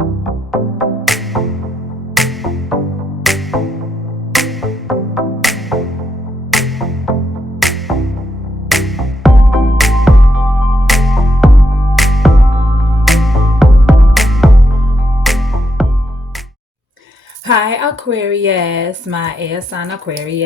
Hi, Aquarius, my air sign Aquarius.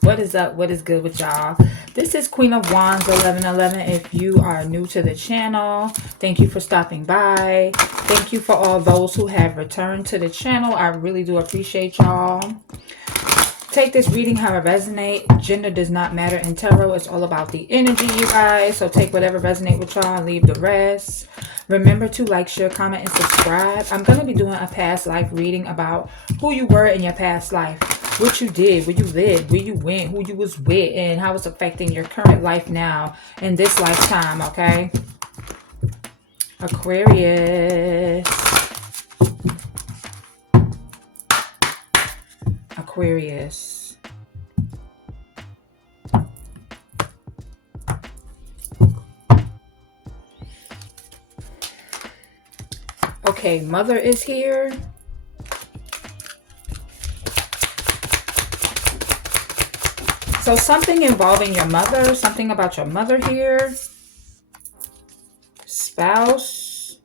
What is up? What is good with y'all? This is Queen of Wands 1111. If you are new to the channel, thank you for stopping by. Thank you for all those who have returned to the channel. I really do appreciate y'all. Take this reading how it resonates. Gender does not matter in tarot. It's all about the energy, you guys. So take whatever resonates with y'all and leave the rest. Remember to like, share, comment, and subscribe. I'm going to be doing a past life reading about who you were in your past life. What you did, where you lived, where you went, who you was with, and how it's affecting your current life now in this lifetime, okay? Aquarius. Aquarius. Okay, mother is here. So something involving your mother, something about your mother here. Spouse.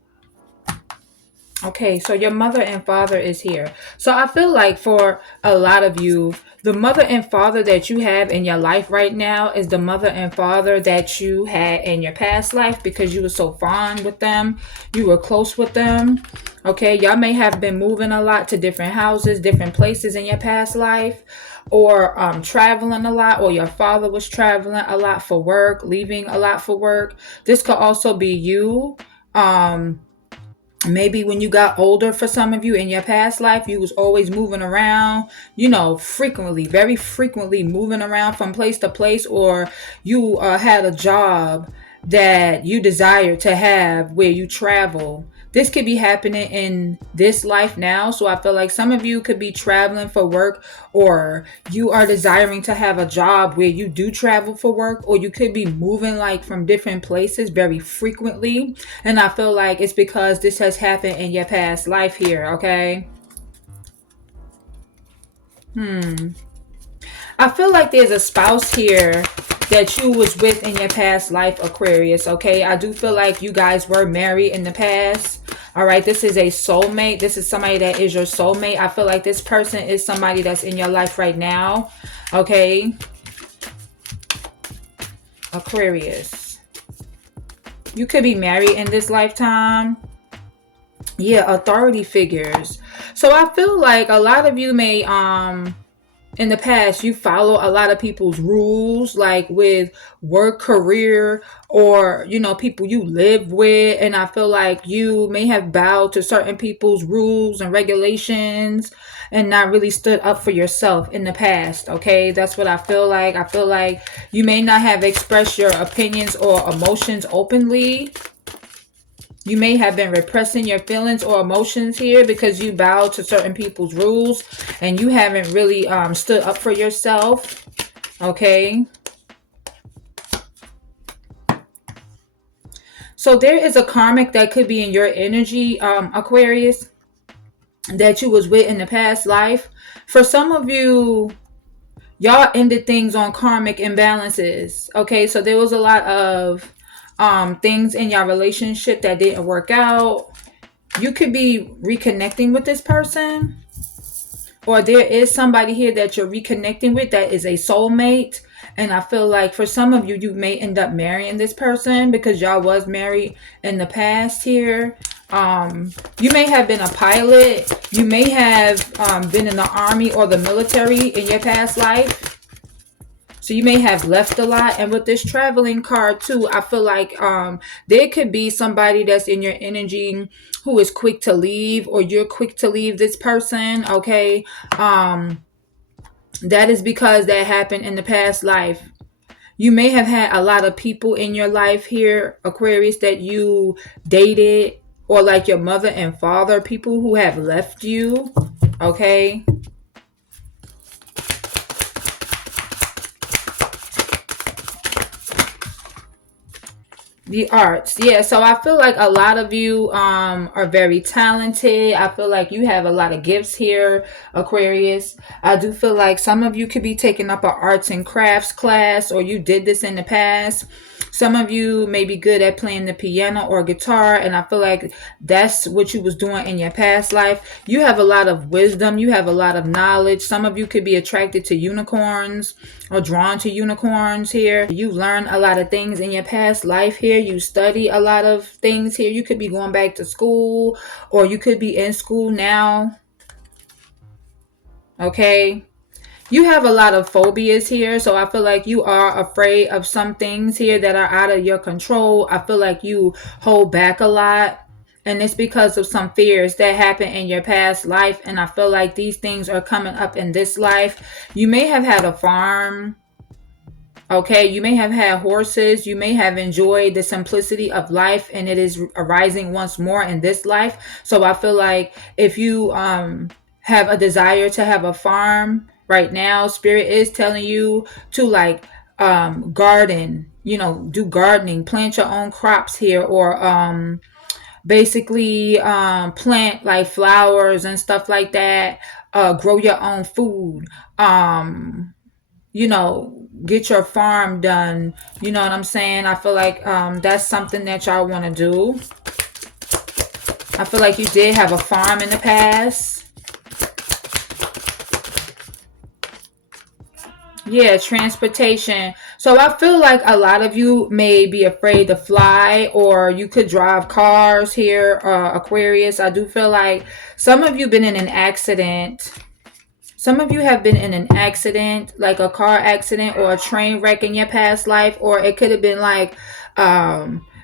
Okay, so your mother and father is here. So I feel like for a lot of you, the mother and father that you have in your life right now is the mother and father that you had in your past life because you were so fond with them. You were close with them. Okay, y'all may have been moving a lot to different houses, different places in your past life, or traveling a lot, or your father was traveling a lot for work, leaving a lot for work. This could also be you. Maybe when you got older, for some of you in your past life, you was always moving around, you know, frequently, very frequently moving around from place to place, or you had a job that you desire to have where you travel. This could be happening in this life now. So I feel like some of you could be traveling for work, or you are desiring to have a job where you do travel for work, or you could be moving like from different places very frequently. And I feel like it's because this has happened in your past life here, okay? I feel like there's a spouse here that you was with in your past life, Aquarius, okay? I do feel like you guys were married in the past. All right, this is a soulmate. This is somebody that is your soulmate. I feel like this person is somebody that's in your life right now, okay? Aquarius. You could be married in this lifetime. Yeah, authority figures. So I feel like a lot of you may in the past, you follow a lot of people's rules, like with work, career, or, you know, people you live with. And I feel like you may have bowed to certain people's rules and regulations and not really stood up for yourself in the past. Okay, that's what I feel like. I feel like you may not have expressed your opinions or emotions openly. You may have been repressing your feelings or emotions here because you bowed to certain people's rules and you haven't really stood up for yourself. Okay. So there is a karmic that could be in your energy, Aquarius, that you was with in the past life. For some of you, y'all ended things on karmic imbalances. Okay. So there was a lot of things in your relationship that didn't work out. You could be reconnecting with this person, or there is somebody here that you're reconnecting with that is a soulmate. And I feel like for some of you, you may end up marrying this person because y'all was married in the past here. You may have been a pilot. You may have been in the army or the military in your past life. So you may have left a lot. And with this traveling card too, I feel like there could be somebody that's in your energy who is quick to leave, or you're quick to leave this person, okay? That is because that happened in the past life. You may have had a lot of people in your life here, Aquarius, that you dated, or like your mother and father, people who have left you, okay? The arts. Yeah, so I feel like a lot of you are very talented. I feel like you have a lot of gifts here, Aquarius. I do feel like some of you could be taking up an arts and crafts class, or you did this in the past. Some of you may be good at playing the piano or guitar, and I feel like that's what you was doing in your past life. You have a lot of wisdom, you have a lot of knowledge. Some of you could be attracted to unicorns or drawn to unicorns here. You learn a lot of things in your past life here. You study a lot of things here. You could be going back to school, or you could be in school now. Okay. You have a lot of phobias here, so I feel like you are afraid of some things here that are out of your control. I feel like you hold back a lot, and it's because of some fears that happened in your past life, and I feel like these things are coming up in this life. You may have had a farm. Okay, you may have had horses, you may have enjoyed the simplicity of life, and it is arising once more in this life. So I feel like if you have a desire to have a farm right now, spirit is telling you to like garden, do gardening, plant your own crops here, or basically plant like flowers and stuff like that, grow your own food. Get your farm done. You know what I'm saying? I feel like that's something that y'all want to do. I feel like you did have a farm in the past. Yeah, transportation. So I feel like a lot of you may be afraid to fly, or you could drive cars here, Aquarius. I do feel like some of you been in an accident. Some of you have been in an accident, like a car accident or a train wreck in your past life, or it could have been like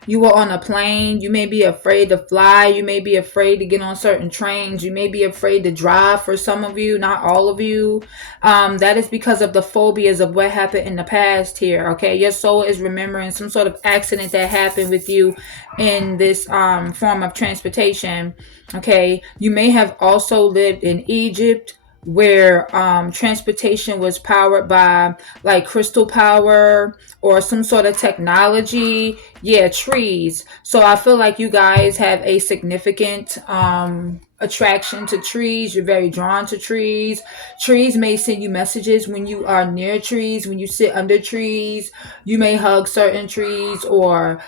you were on a plane. You may be afraid to fly. You may be afraid to get on certain trains. You may be afraid to drive for some of you, not all of you. That is because of the phobias of what happened in the past here, okay? Your soul is remembering some sort of accident that happened with you in this form of transportation, okay? You may have also lived in Egypt, where transportation was powered by like crystal power or some sort of technology. Yeah, trees. So I feel like you guys have a significant attraction to trees. You're very drawn to trees. Trees may send you messages when you are near trees, when you sit under trees. You may hug certain trees, or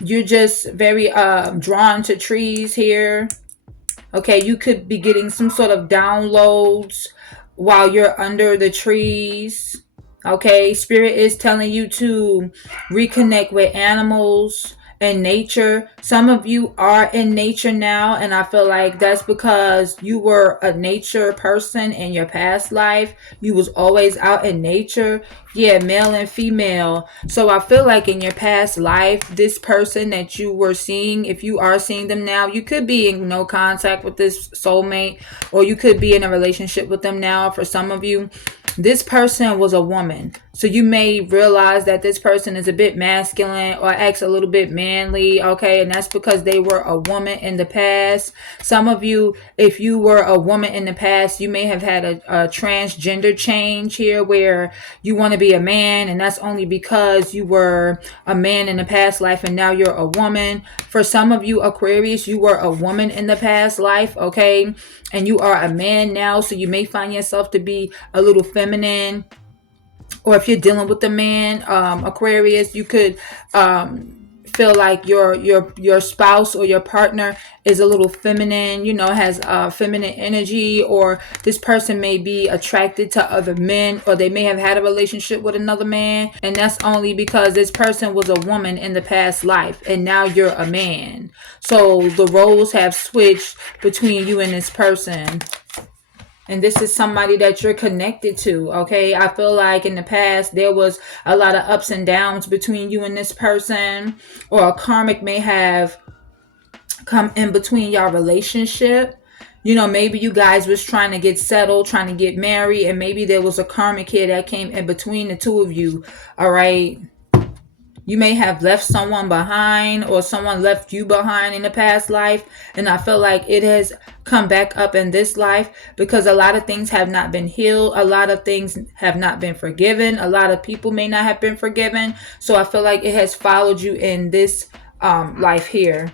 you're just very drawn to trees here. Okay, you could be getting some sort of downloads while you're under the trees. Okay, spirit is telling you to reconnect with animals and nature. Some of you are in nature now, and I feel like that's because you were a nature person in your past life. You was always out in nature. Yeah, male and female. So I feel like in your past life, this person that you were seeing, if you are seeing them now, you could be in no contact with this soulmate, or you could be in a relationship with them now. For some of you, this person was a woman. So you may realize that this person is a bit masculine or acts a little bit manly, okay? And that's because they were a woman in the past. Some of you, if you were a woman in the past, you may have had a transgender change here where you want to be a man, and that's only because you were a man in the past life and now you're a woman. For some of you, Aquarius, you were a woman in the past life, okay? And you are a man now, so you may find yourself to be a little feminine. Or if you're dealing with a man, Aquarius, you could feel like your spouse or your partner is a little feminine, has feminine energy, or this person may be attracted to other men, or they may have had a relationship with another man, and that's only because this person was a woman in the past life and now you're a man. So the roles have switched between you and this person. And this is somebody that you're connected to, okay? I feel like in the past, there was a lot of ups and downs between you and this person. Or a karmic may have come in between your relationship. Maybe you guys was trying to get settled, trying to get married. And maybe there was a karmic here that came in between the two of you, all right? You may have left someone behind, or someone left you behind in the past life. And I feel like it has come back up in this life because a lot of things have not been healed. A lot of things have not been forgiven. A lot of people may not have been forgiven. So I feel like it has followed you in this life here.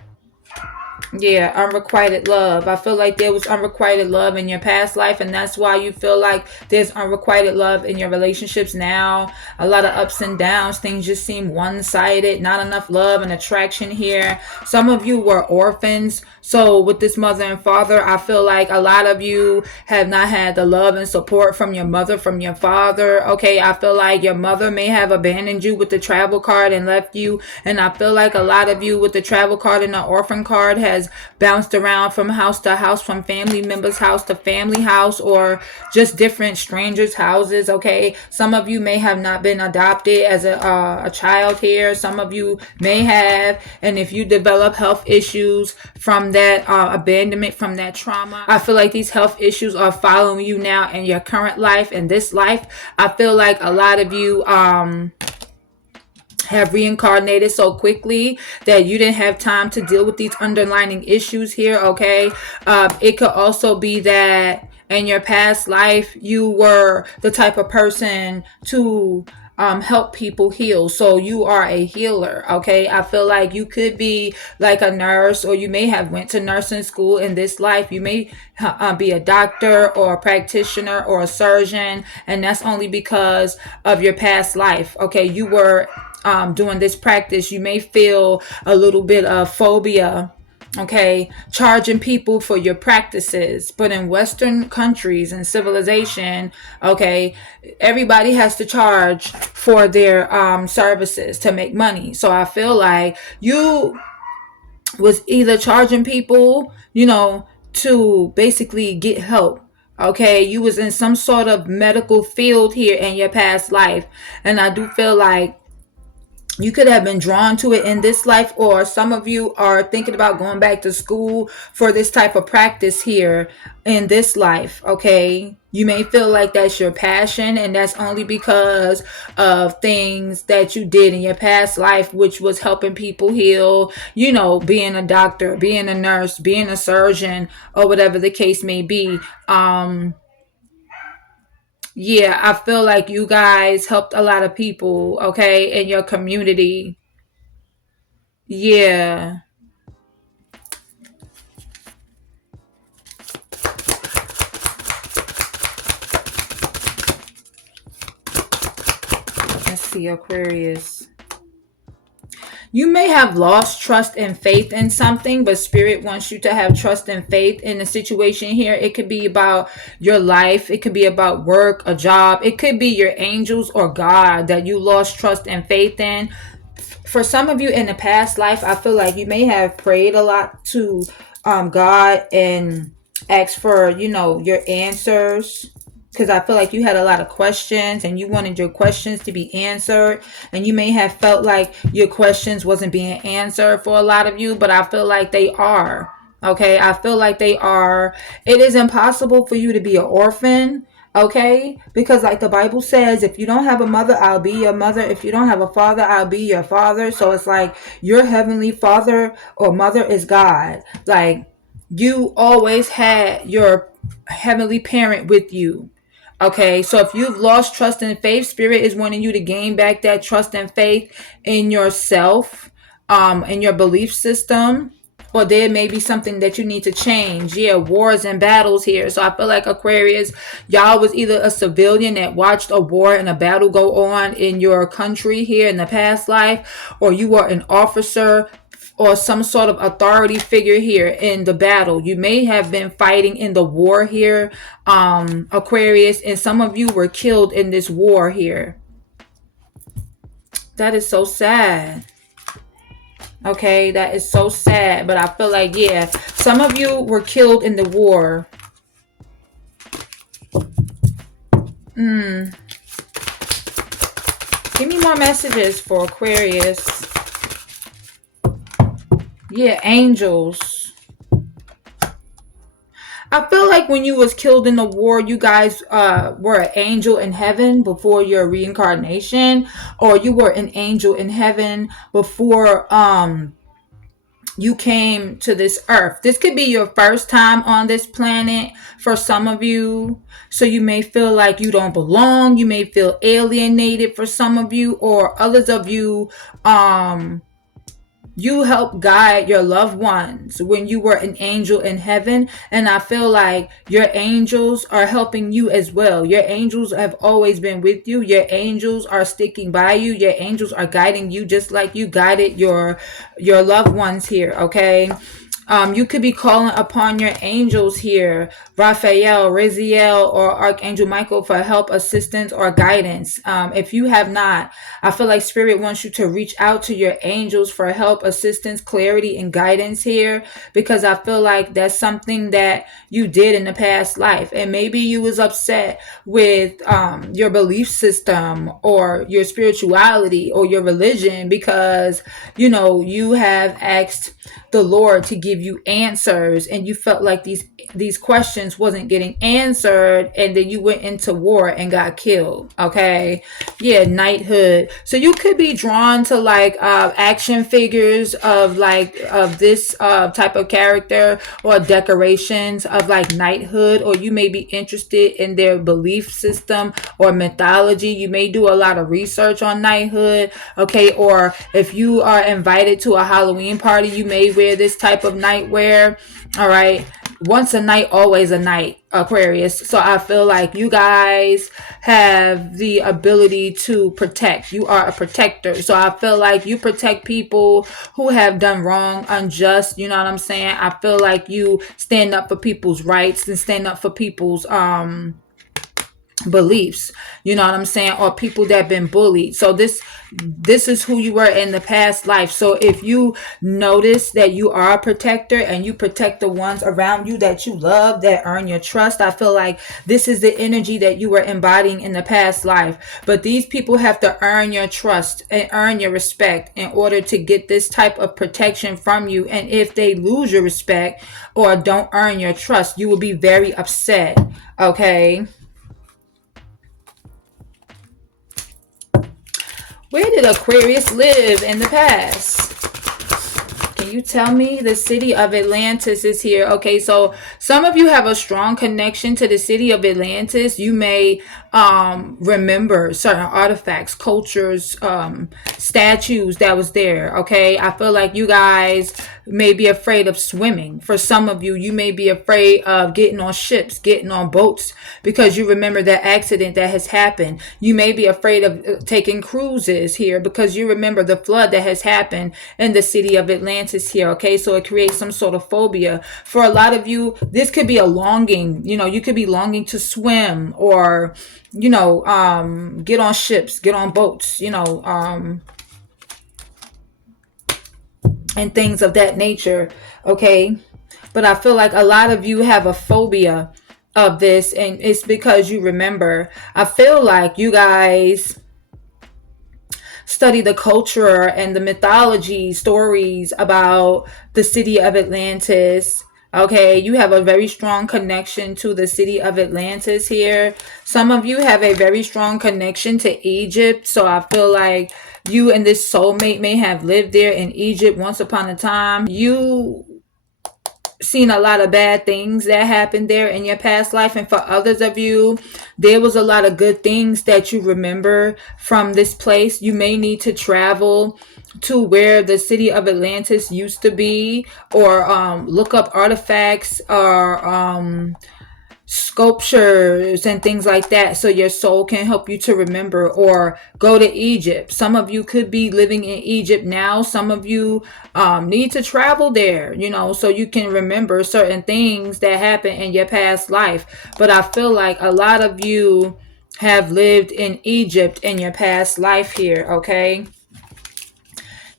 Yeah, unrequited love. I feel like there was unrequited love in your past life, and that's why you feel like there's unrequited love in your relationships now. A lot of ups and downs. Things just seem one sided, not enough love and attraction here. Some of you were orphans. So, with this mother and father, I feel like a lot of you have not had the love and support from your mother, from your father. Okay, I feel like your mother may have abandoned you with the travel card and left you. And I feel like a lot of you with the travel card and the orphan card has bounced around from house to house, from family members' house to family house, or just different strangers' houses. Okay, some of you may have not been adopted as a child here. Some of you may have, and if you develop health issues from that abandonment, from that trauma, I feel like these health issues are following you now in your current life and this life. I feel like a lot of you have reincarnated so quickly that you didn't have time to deal with these underlying issues here. Okay, it could also be that in your past life you were the type of person to help people heal. So you are a healer. Okay, I feel like you could be like a nurse, or you may have went to nursing school in this life. You may be a doctor or a practitioner or a surgeon, and that's only because of your past life. Okay, you were doing this practice. You may feel a little bit of phobia, okay, charging people for your practices. But in Western countries and civilization, okay, everybody has to charge for their services to make money. So I feel like you was either charging people, to basically get help. Okay, you was in some sort of medical field here in your past life. And I do feel like you could have been drawn to it in this life, or some of you are thinking about going back to school for this type of practice here in this life. Okay, you may feel like that's your passion, and that's only because of things that you did in your past life, which was helping people heal, being a doctor, being a nurse, being a surgeon, or whatever the case may be. Yeah, I feel like you guys helped a lot of people, okay, in your community. Yeah. Let's see, Aquarius. You may have lost trust and faith in something, but Spirit wants you to have trust and faith in the situation here. It could be about your life. It could be about work, a job. It could be your angels or God that you lost trust and faith in. For some of you in the past life, I feel like you may have prayed a lot to God and asked for, your answers. Because I feel like you had a lot of questions and you wanted your questions to be answered. And you may have felt like your questions wasn't being answered for a lot of you, but I feel like they are. Okay, I feel like they are. It is impossible for you to be an orphan. Okay, because like the Bible says, if you don't have a mother, I'll be your mother. If you don't have a father, I'll be your father. So it's like your heavenly father or mother is God. Like, you always had your heavenly parent with you. Okay, so if you've lost trust and faith, Spirit is wanting you to gain back that trust and faith in yourself, in your belief system. Or there may be something that you need to change. Yeah, wars and battles here. So I feel like Aquarius, y'all was either a civilian that watched a war and a battle go on in your country here in the past life, or you were an officer or some sort of authority figure here in the battle. You may have been fighting in the war here, Aquarius, and some of you were killed in this war here. That is so sad. Okay, that is so sad. But I feel like, yeah, some of you were killed in the war. Give me more messages for Aquarius. Yeah, angels. I feel like when you was killed in the war, you guys were an angel in heaven before your reincarnation, or you were an angel in heaven before you came to this earth. This could be your first time on this planet for some of you. So you may feel like you don't belong. You may feel alienated for some of you, or others of you, you help guide your loved ones when you were an angel in heaven. And I feel like your angels are helping you as well. Your angels have always been with you. Your angels are sticking by you. Your angels are guiding you just like you guided your loved ones here, okay? You could be calling upon your angels here, Raphael, Raziel, or Archangel Michael, for help, assistance, or guidance. If you have not, I feel like Spirit wants you to reach out to your angels for help, assistance, clarity, and guidance here, because I feel like that's something that you did in the past life. And maybe you was upset with your belief system or your spirituality or your religion because, you have asked the Lord to give you answers, and you felt like these questions wasn't getting answered, and then you went into war and got killed. Okay, yeah, knighthood. So you could be drawn to like action figures of this type of character, or decorations of like knighthood, or you may be interested in their belief system or mythology. You may do a lot of research on knighthood. Okay, or if you are invited to a Halloween party, you may wear this type of nightwear. All right, once a night, always a night, Aquarius. So I feel like you guys have the ability to protect. You are a protector. So I feel like you protect people who have done wrong, unjust. You know what I'm saying? I feel like you stand up for people's rights and stand up for people's beliefs, you know what I'm saying, or people that have been bullied. So this is who you were in the past life. So if you notice that you are a protector and you protect the ones around you that you love, that earn your trust, I feel like this is the energy that you were embodying in the past life. But these people have to earn your trust and earn your respect in order to get this type of protection from you. And if they lose your respect or don't earn your trust, you will be very upset. Okay, where did Aquarius live in the past? Can you tell me? The city of Atlantis is here. Okay, so some of you have a strong connection to the city of Atlantis. You may remember certain artifacts, cultures, statues that was there. Okay, I feel like you guys may be afraid of swimming. For some of you, you may be afraid of getting on ships, getting on boats, because you remember that accident that has happened. You may be afraid of taking cruises here because you remember the flood that has happened in the city of Atlantis here. Okay, so it creates some sort of phobia. For a lot of you, this could be a longing. You could be longing to swim, or get on ships, get on boats, and things of that nature. Okay, but I feel like a lot of you have a phobia of this, and it's because you remember. I feel like you guys study the culture and the mythology stories about the city of Atlantis. Okay, you have a very strong connection to the city of Atlantis here. Some of you have a very strong connection to Egypt. So I feel like you and this soulmate may have lived there in Egypt once upon a time. You seen a lot of bad things that happened there in your past life, and for others of you, there was a lot of good things that you remember from this place. You may need to travel to where the city of Atlantis used to be, or look up artifacts or sculptures and things like that, so your soul can help you to remember, or go to Egypt. Some of you could be living in Egypt now. Some of you need to travel there, so you can remember certain things that happened in your past life. But I feel like a lot of you have lived in Egypt in your past life here. Okay,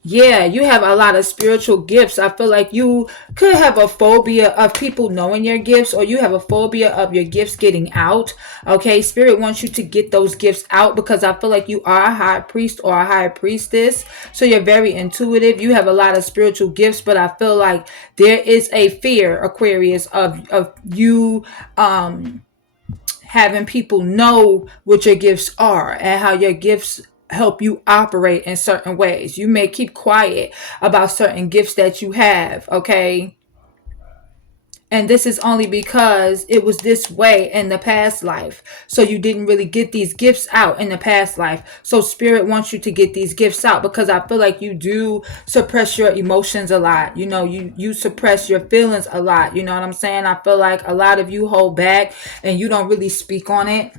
Yeah, you have a lot of spiritual gifts. I feel like you could have a phobia of people knowing your gifts, or you have a phobia of your gifts getting out. Okay, Spirit wants you to get those gifts out because I feel like you are a high priest or a high priestess. So you're very intuitive. You have a lot of spiritual gifts, but I feel like there is a fear, Aquarius, of you having people know what your gifts are and how your gifts help you operate in certain ways. You may keep quiet about certain gifts that you have, okay? And this is only because it was this way in the past life. So you didn't really get these gifts out in the past life. So Spirit wants you to get these gifts out because I feel like you do suppress your emotions a lot. You know, you suppress your feelings a lot. You know what I'm saying? I feel like a lot of you hold back and you don't really speak on it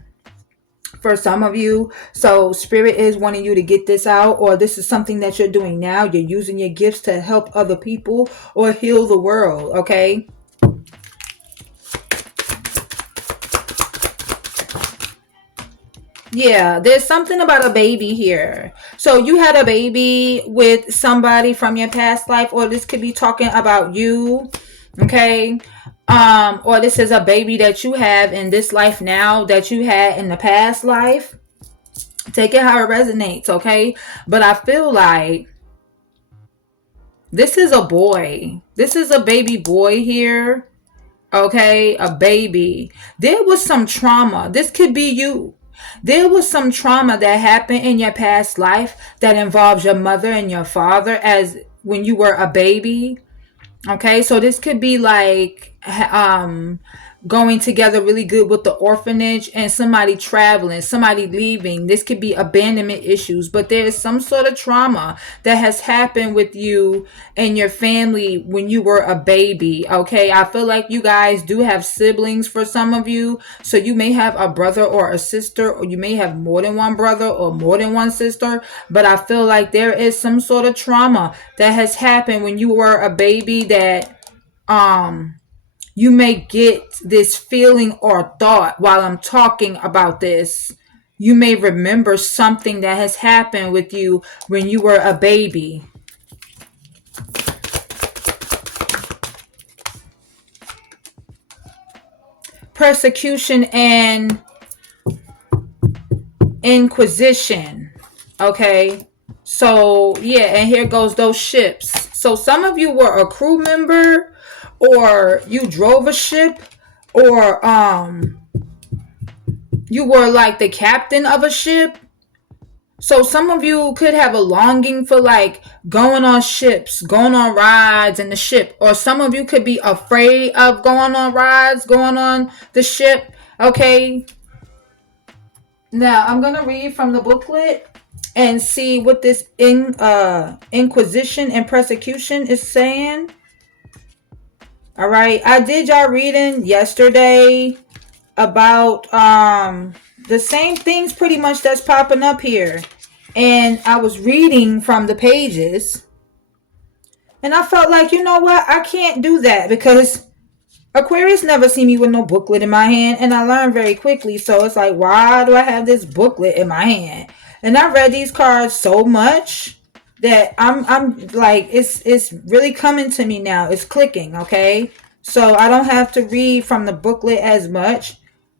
for some of you. So Spirit is wanting you to get this out, or this is something that you're doing now. You're using your gifts to help other people or heal the world, okay? Yeah, there's something about a baby here. So you had a baby with somebody from your past life, or this could be talking about you, okay? Or this is a baby that you have in this life now that you had in the past life. Take it how it resonates, okay? But I feel like this is a boy. This is a baby boy here, okay? A baby. There was some trauma. This could be you. There was some trauma that happened in your past life that involves your mother and your father as when you were a baby. Okay, so this could be like going together really good with the orphanage and somebody traveling, somebody leaving. This could be abandonment issues, but there's some sort of trauma that has happened with you and your family when you were a baby. Okay, I feel like you guys do have siblings for some of you. So you may have a brother or a sister, or you may have more than one brother or more than one sister, but I feel like there is some sort of trauma that has happened when you were a baby that you may get this feeling or thought while I'm talking about this. You may remember something that has happened with you when you were a baby. Persecution and inquisition. Okay. So, yeah, and here goes those ships. So, some of you were a crew member, or you drove a ship, or you were like the captain of a ship. So some of you could have a longing for like going on ships, going on rides in the ship, or some of you could be afraid of going on rides, going on the ship. Okay. Now I'm gonna read from the booklet and see what this inquisition and persecution is saying. All right, I did y'all reading yesterday about the same things pretty much that's popping up here, and I was reading from the pages, and I felt like, you know what, I can't do that because Aquarius never see me with no booklet in my hand, and I learned very quickly. So it's like, why do I have this booklet in my hand? And I read these cards so much that I'm like, it's really coming to me now. It's clicking, okay? So I don't have to read from the booklet as much.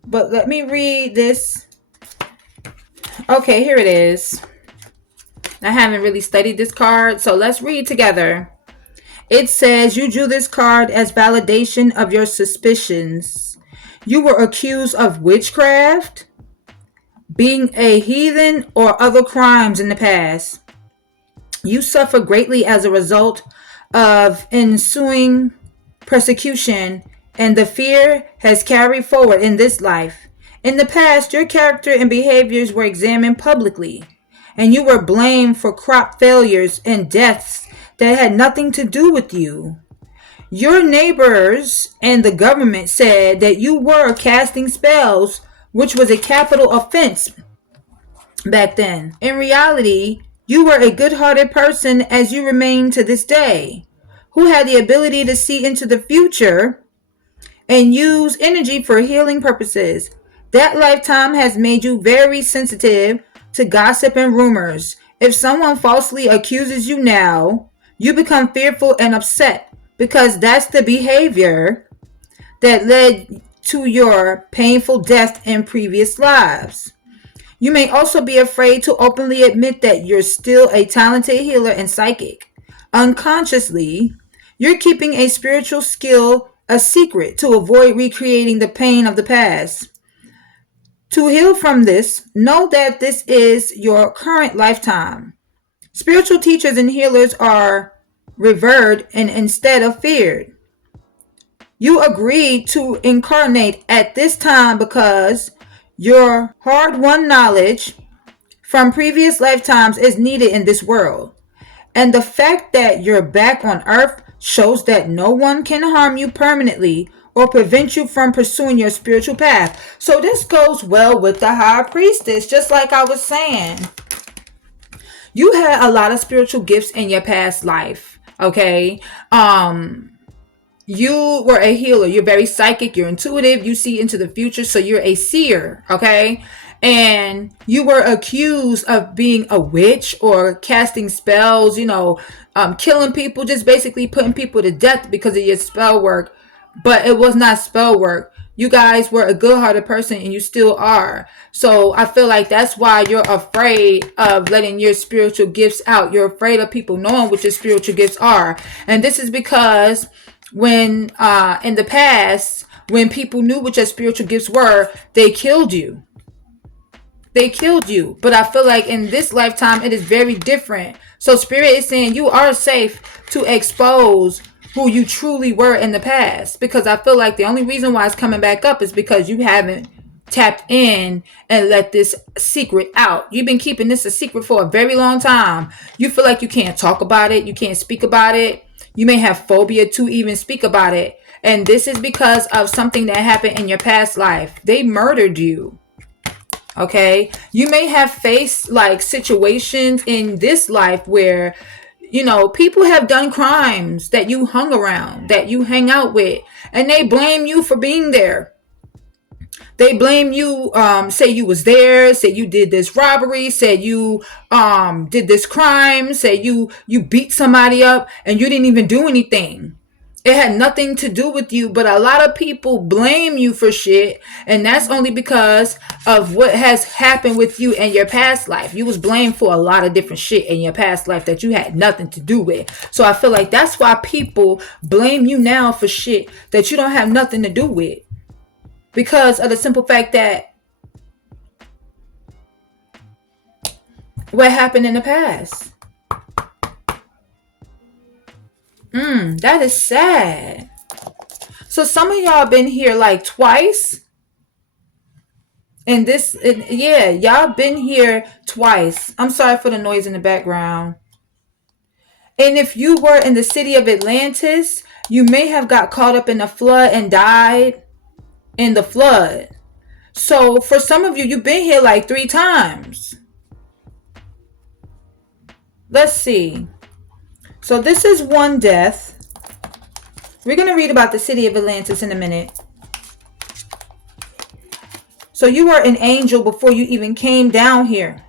But let me read this. Okay, here it is. I haven't really studied this card, so let's read together. It says you drew this card as validation of your suspicions. You were accused of witchcraft, being a heathen, or other crimes in the past. You suffer greatly as a result of ensuing persecution, and the fear has carried forward in this life. In the past, your character and behaviors were examined publicly, and you were blamed for crop failures and deaths that had nothing to do with you. Your neighbors and the government said that you were casting spells, which was a capital offense back then. In reality, you were a good-hearted person, as you remain to this day, who had the ability to see into the future and use energy for healing purposes. That lifetime has made you very sensitive to gossip and rumors. If someone falsely accuses you now, you become fearful and upset because that's the behavior that led to your painful death in previous lives. You may also be afraid to openly admit that you're still a talented healer and psychic. Unconsciously, you're keeping a spiritual skill a secret to avoid recreating the pain of the past. To heal from this, know that this is your current lifetime. Spiritual teachers and healers are revered and instead of feared. You agreed to incarnate at this time because your hard-won knowledge from previous lifetimes is needed in this world. And the fact that you're back on Earth shows that no one can harm you permanently or prevent you from pursuing your spiritual path. So this goes well with the High Priestess, just like I was saying. You had a lot of spiritual gifts in your past life, okay? You were a healer. You're very psychic. You're intuitive. You see into the future. So you're a seer. Okay. And you were accused of being a witch or casting spells, killing people, just basically putting people to death because of your spell work. But it was not spell work. You guys were a good-hearted person and you still are. So I feel like that's why you're afraid of letting your spiritual gifts out. You're afraid of people knowing what your spiritual gifts are. And this is because when in the past, when people knew what your spiritual gifts were, they killed you. But I feel like in this lifetime it is very different. So Spirit is saying you are safe to expose who you truly were in the past, because I feel like the only reason why it's coming back up is because you haven't tapped in and let this secret out. You've been keeping this a secret for a very long time. You feel like you can't talk about it, you can't speak about it. You may have phobia to even speak about it. And this is because of something that happened in your past life. They murdered you. Okay? You may have faced like situations in this life where, people have done crimes that you hung around, that you hang out with, and they blame you for being there. They blame you, say you was there, say you did this robbery, say you did this crime, say you beat somebody up and you didn't even do anything. It had nothing to do with you, but a lot of people blame you for shit, and that's only because of what has happened with you in your past life. You was blamed for a lot of different shit in your past life that you had nothing to do with. So I feel like that's why people blame you now for shit that you don't have nothing to do with. Because of the simple fact that what happened in the past. That is sad. So some of y'all been here like twice. And y'all been here twice. I'm sorry for the noise in the background. And if you were in the city of Atlantis, you may have got caught up in a flood and died in the flood. So for some of you, you've been here like 3 times. Let's see. So this is one death. We're going to read about the city of Atlantis in a minute. So you were an angel before you even came down here.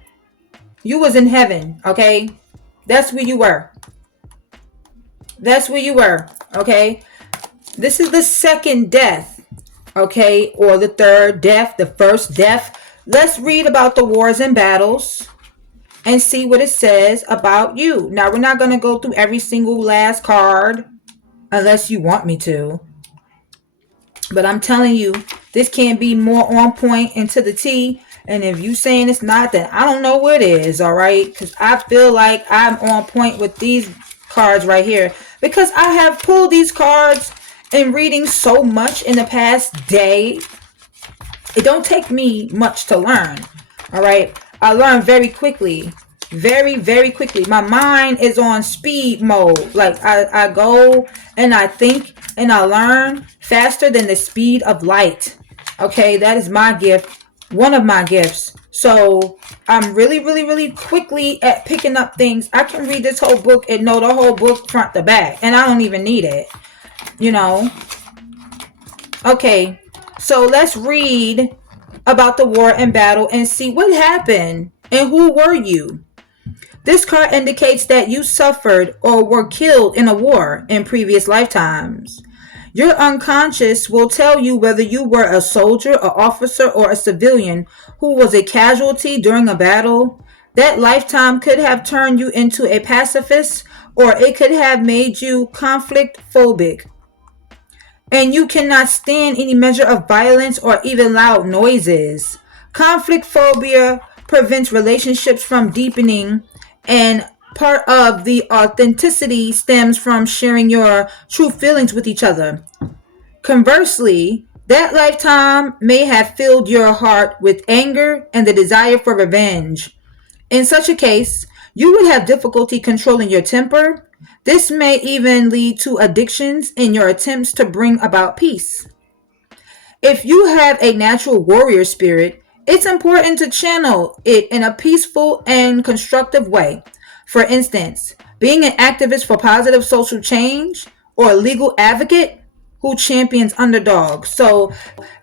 You was in heaven, okay? That's where you were. Okay? This is the second death, okay? Or the third death, the first death. Let's read about the wars and battles and see what it says about you. Now, we're not going to go through every single last card unless you want me to. But I'm telling you, this can't be more on point and to the T. And if you saying it's not, then I don't know what it is, all right? Because I feel like I'm on point with these cards right here. Because I have pulled these cards in reading so much in the past day. It don't take me much to learn, all right? I learn very quickly. Very, very quickly. My mind is on speed mode. Like I go and I think and I learn faster than the speed of light. Okay, that is my gift. One of my gifts. So I'm really, really, really quickly at picking up things. I can read this whole book and know the whole book front to back. And I don't even need it. Okay, so let's read about the war and battle and see what happened and who were you. This card indicates that you suffered or were killed in a war in previous lifetimes. Your unconscious will tell you whether you were a soldier, an officer, or a civilian who was a casualty during a battle. That lifetime could have turned you into a pacifist, or it could have made you conflict phobic. And you cannot stand any measure of violence or even loud noises. Conflict phobia prevents relationships from deepening, and part of the authenticity stems from sharing your true feelings with each other. Conversely, that lifetime may have filled your heart with anger and the desire for revenge. In such a case, you would have difficulty controlling your temper. This may even lead to addictions in your attempts to bring about peace. If you have a natural warrior spirit, it's important to channel it in a peaceful and constructive way. For instance, being an activist for positive social change or a legal advocate who champions underdogs. So,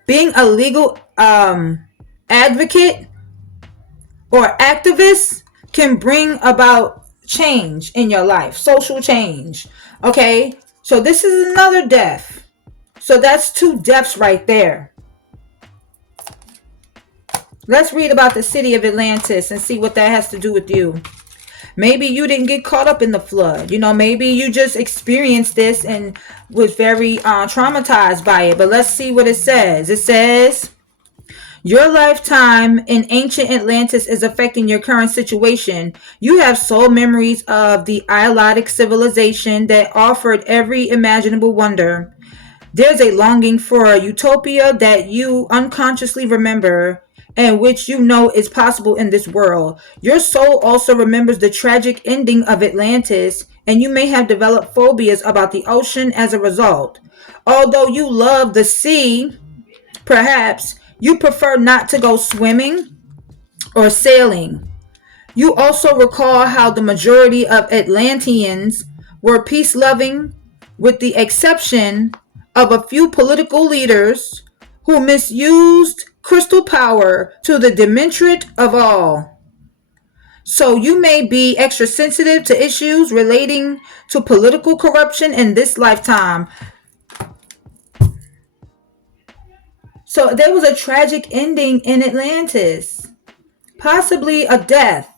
being a legal advocate or activist can bring about change in your life, social change. Okay, so this is another death. So that's two deaths right there. Let's read about the city of Atlantis and see what that has to do with you. Maybe you didn't get caught up in the flood. Maybe you just experienced this and was very traumatized by it. But let's see what it says. It says, your lifetime in ancient Atlantis is affecting your current situation. You have soul memories of the Ioladic civilization that offered every imaginable wonder. There's a longing for a utopia that you unconsciously remember and which you know is possible in this world. Your soul also remembers the tragic ending of Atlantis, and you may have developed phobias about the ocean as a result. Although you love the sea, perhaps you prefer not to go swimming or sailing. You also recall how the majority of Atlanteans were peace-loving, with the exception of a few political leaders who misused crystal power to the detriment of all. So you may be extra sensitive to issues relating to political corruption in this lifetime. So there was a tragic ending in Atlantis. Possibly a death.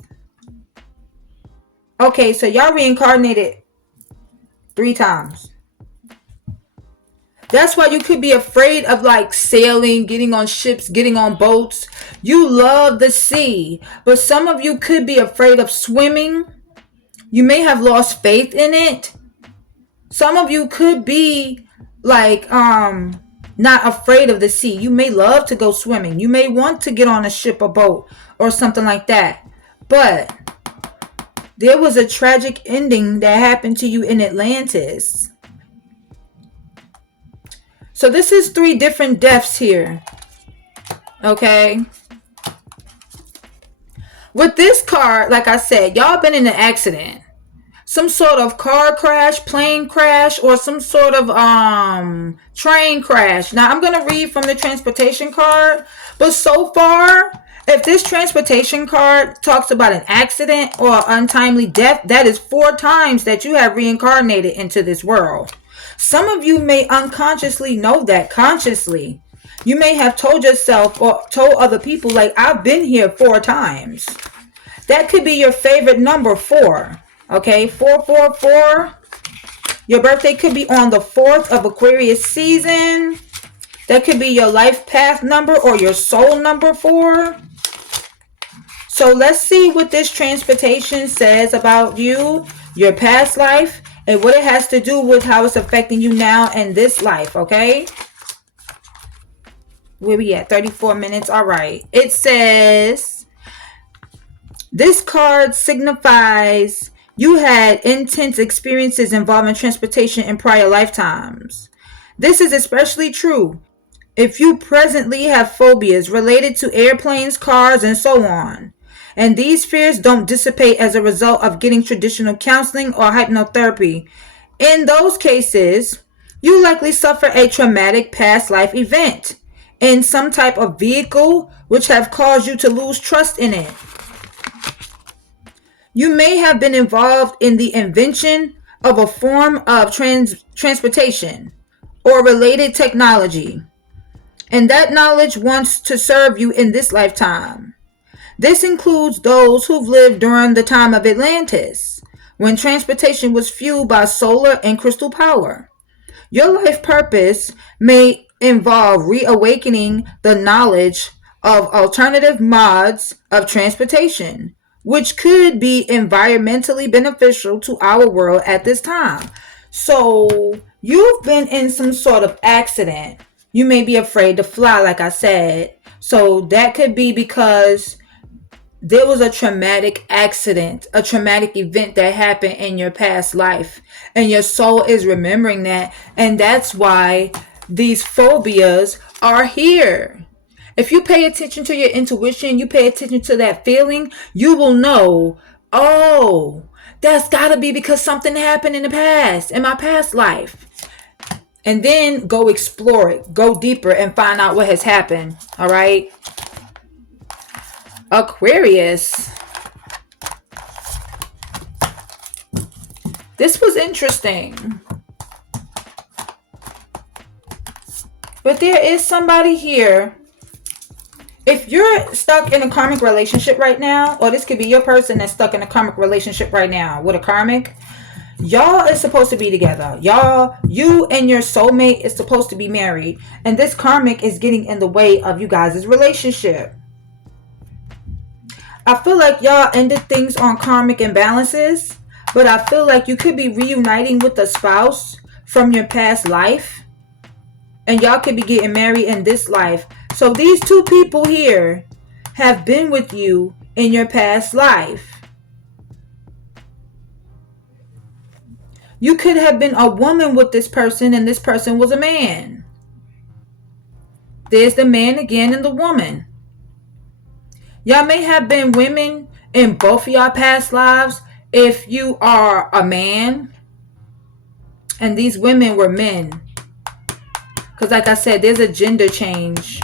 Okay, so y'all reincarnated 3 times. That's why you could be afraid of sailing, getting on ships, getting on boats. You love the sea, but some of you could be afraid of swimming. You may have lost faith in it. Some of you could be not afraid of the sea. You may love to go swimming. You may want to get on a ship or boat or something like that. But there was a tragic ending that happened to you in Atlantis. So this is 3 different deaths here. Okay. With this card, like I said, y'all been in an accident. Some sort of car crash, plane crash, or some sort of train crash. Now, I'm going to read from the transportation card. But so far, if this transportation card talks about an accident or untimely death, that is 4 times that you have reincarnated into this world. Some of you may unconsciously know that consciously. You may have told yourself or told other people, I've been here 4 times. That could be your favorite number, 4. Okay, 444. Your birthday could be on the 4th of Aquarius season. That could be your life path number or your soul number 4. So let's see what this transportation says about you, your past life, and what it has to do with how it's affecting you now in this life, okay? Where we at? 34 minutes. All right. It says, this card signifies you had intense experiences involving transportation in prior lifetimes. This is especially true if you presently have phobias related to airplanes, cars, and so on. And these fears don't dissipate as a result of getting traditional counseling or hypnotherapy. In those cases, you likely suffer a traumatic past life event in some type of vehicle which have caused you to lose trust in it. You may have been involved in the invention of a form of transportation or related technology, and that knowledge wants to serve you in this lifetime. This includes those who've lived during the time of Atlantis, when transportation was fueled by solar and crystal power. Your life purpose may involve reawakening the knowledge of alternative modes of transportation, which could be environmentally beneficial to our world at this time. So, you've been in some sort of accident. You may be afraid to fly, like I said. So, that could be because there was a traumatic accident, a traumatic event that happened in your past life, and your soul is remembering that, and that's why these phobias are here. If you pay attention to your intuition, you pay attention to that feeling, you will know, oh, that's got to be because something happened in the past, in my past life. And then go explore it, go deeper, and find out what has happened. All right. Aquarius. This was interesting. But there is somebody here. If you're stuck in a karmic relationship right now, or this could be your person that's stuck in a karmic relationship right now with a karmic, y'all is supposed to be together. Y'all, you and your soulmate is supposed to be married. And this karmic is getting in the way of you guys' relationship. I feel like y'all ended things on karmic imbalances, but I feel like you could be reuniting with a spouse from your past life, and y'all could be getting married in this life. So these two people here have been with you in your past life. You could have been a woman with this person, and this person was a man. There's the man again and the woman. Y'all may have been women in both of y'all past lives if you are a man, and these women were men. Because like I said, there's a gender change.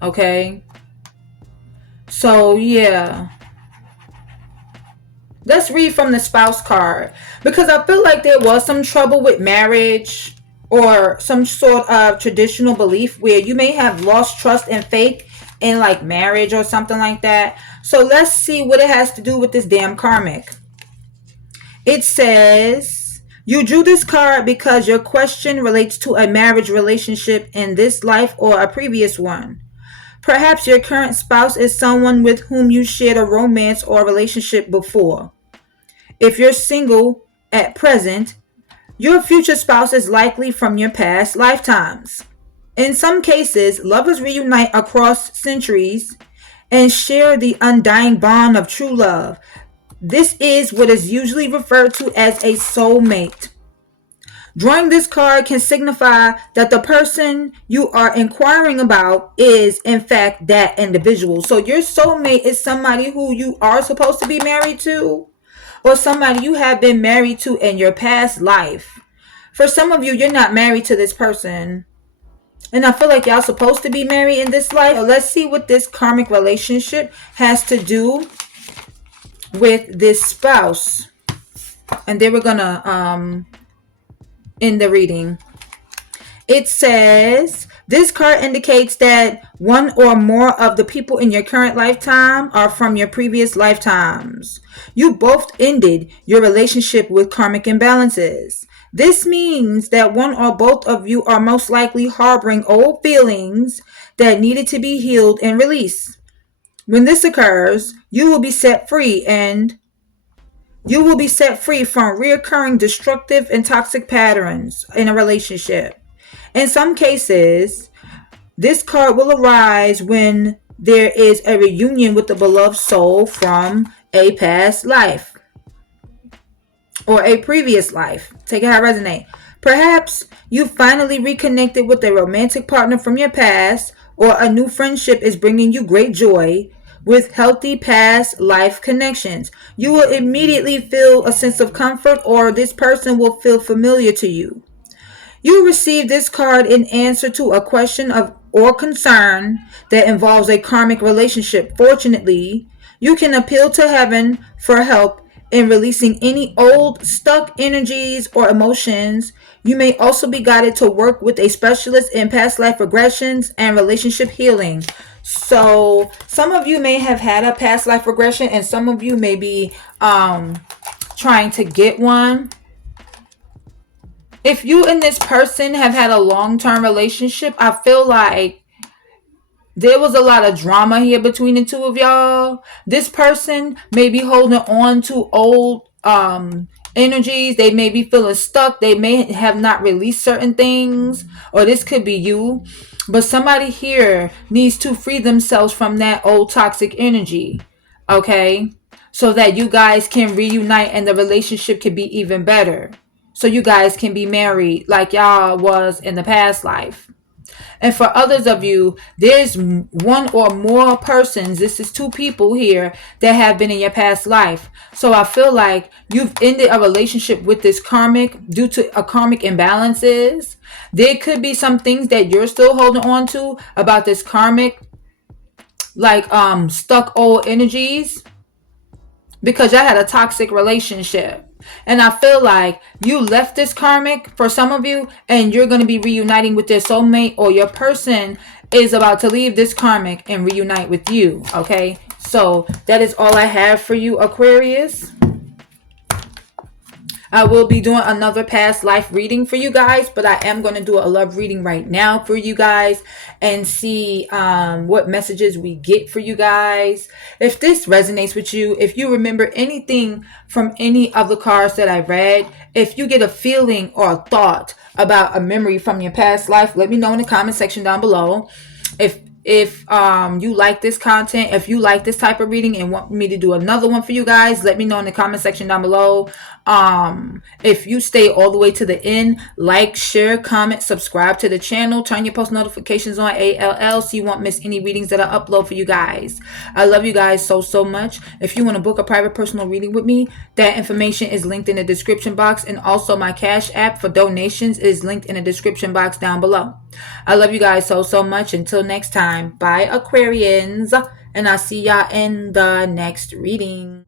Okay? So, yeah. Let's read from the spouse card. Because I feel like there was some trouble with marriage or some sort of traditional belief where you may have lost trust and faith in like marriage or something like that. So let's see what it has to do with this damn karmic. It says, you drew this card because your question relates to a marriage relationship in this life or a previous one. Perhaps your current spouse is someone with whom you shared a romance or relationship before. If you're single at present, your future spouse is likely from your past lifetimes. In some cases, lovers reunite across centuries and share the undying bond of true love. This is what is usually referred to as a soulmate. Drawing this card can signify that the person you are inquiring about is, in fact, that individual. So your soulmate is somebody who you are supposed to be married to, or somebody you have been married to in your past life. For some of you, you're not married to this person. And I feel like y'all supposed to be married in this life. So let's see what this karmic relationship has to do with this spouse. And then we're going to end the reading. It says, this card indicates that one or more of the people in your current lifetime are from your previous lifetimes. You both ended your relationship with karmic imbalances. This means that one or both of you are most likely harboring old feelings that needed to be healed and released. When this occurs, you will be set free from reoccurring destructive and toxic patterns in a relationship. In some cases, this card will arise when there is a reunion with the beloved soul from a past life or a previous life. Take it how it resonates. Perhaps you finally reconnected with a romantic partner from your past, or a new friendship is bringing you great joy with healthy past life connections. You will immediately feel a sense of comfort, or this person will feel familiar to you. You receive this card in answer to a question or concern that involves a karmic relationship. Fortunately, You can appeal to heaven for help in releasing any old stuck energies or emotions. You may also be guided to work with a specialist in past life regressions and relationship healing. So, some of you may have had a past life regression, and some of you may be trying to get one. If you and this person have had a long-term relationship, I feel like there was a lot of drama here between the two of y'all. This person may be holding on to old energies. They may be feeling stuck. They may have not released certain things, or this could be you. But somebody here needs to free themselves from that old toxic energy. Okay? So that you guys can reunite and the relationship can be even better. So you guys can be married like y'all was in the past life. And for others of you, there's one or more persons, this is two people here, that have been in your past life. So I feel like you've ended a relationship with this karmic due to a karmic imbalances. There could be some things that you're still holding on to about this karmic, like stuck old energies, because y'all had a toxic relationship. And I feel like you left this karmic for some of you, and you're going to be reuniting with their soulmate, or your person is about to leave this karmic and reunite with you. Okay, so that is all I have for you, Aquarius. I will be doing another past life reading for you guys, but I am going to do a love reading right now for you guys and see what messages we get for you guys. If this resonates with you, if you remember anything from any of the cards that I read, if you get a feeling or a thought about a memory from your past life, let me know in the comment section down below. If you like this content, if you like this type of reading and want me to do another one for you guys, let me know in the comment section down below. If you stay all the way to the end, like, share, comment, subscribe to the channel, turn your post notifications on ALL so you won't miss any readings that I upload for you guys. I love you guys so much. If you want to book a private personal reading with me, that information is linked in the description box, and also my Cash App for donations is linked in the description box down below. I love you guys so much. Until next time, bye Aquarians, and I'll see y'all in the next reading.